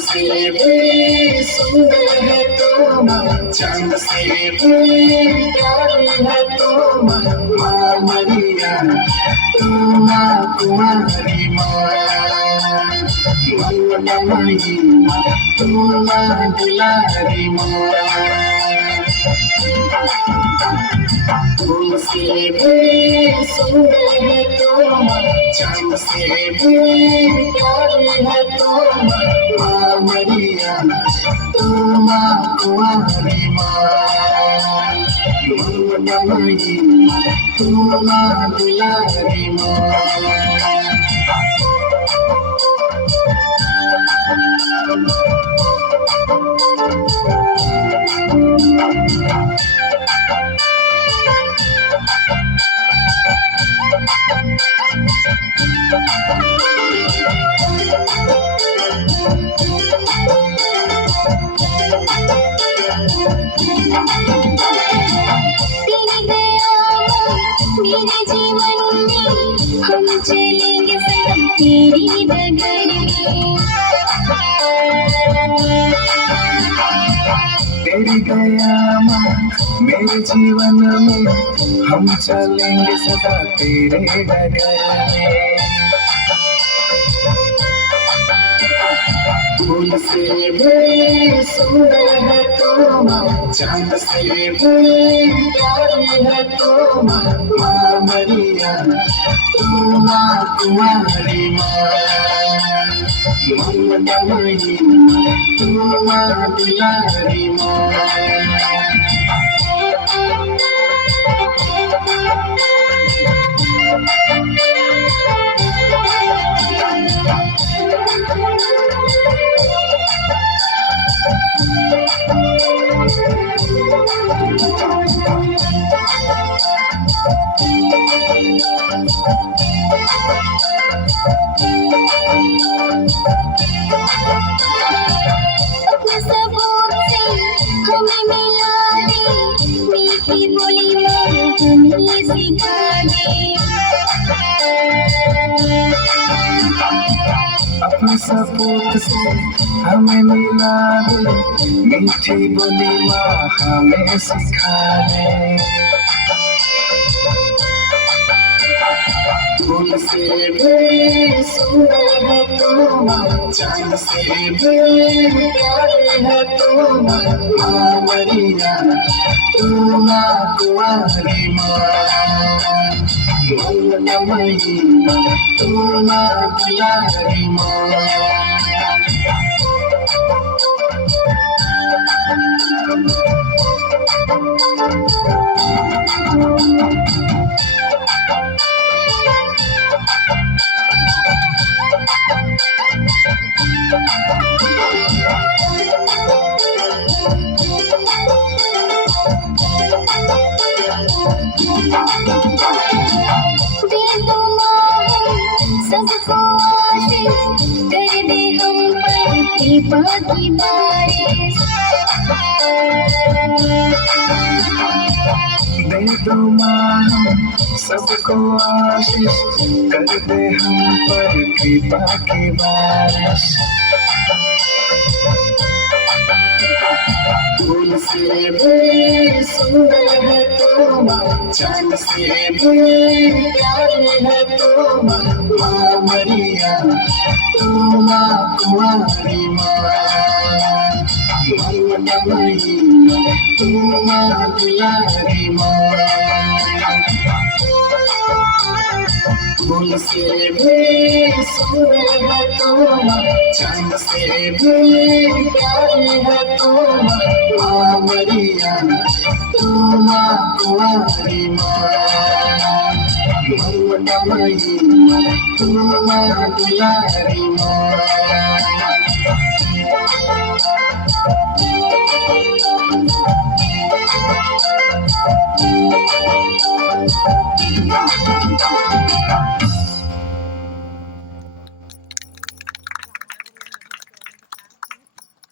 से भी सुंदर है तुम, चांद से भी प्यारी है तुम, माँ मरिया तुम कुमारी माँ, मंगलमयी तुम दुलारी माँ। तुमसे भी सुंदर है तुम, चांद से भी प्यारी है तुम, माँ मरिया तुम कुमारी माँ, मंगलमयी तुम दुलारी माँ। मेरे जीवन में हम चलेंगे सनम तेरी डगर में। तेरी दया माँ मेरे जीवन में, हम चलेंगे सदा तेरे डगर में। फूल से भी सुंदर है तुम, चांद से भी प्यारी है तुम, माँ मरिया तुम कुमारी माँ, मंगलमयी तुम दुलारी माँ। अपने सबूत से हमें मिला दे, मीठी बोली में हमें सिखा दे। अपने सबूत से हमें मिला दे, मीठी बोली माँ हमें सिखा दे। फूल से भी सुंदर है तुम, चांद से भी प्यारी है तुम, माँ मरिया तुम कुमारी माँ, मंगलमयी तुम दुलारी माँ। सबको आशीष कर दे हम पर कृपा की बारिश। दे दो माँ सबको आशीष, कर दे हम पर कृपा की बारिश। फूल से भी सुंदर है तुम, चांद से भी प्यारी है तुम, माँ मरिया तुम कुमारी माँ, मंगलमयी तुम दुलारी माँ। फूल से भी सुंदर है तुम, चांद से भी प्यारी है तुम, माँ मरिया तुम कुमारी माँ, मंगलमयी तुम दुलारी माँ।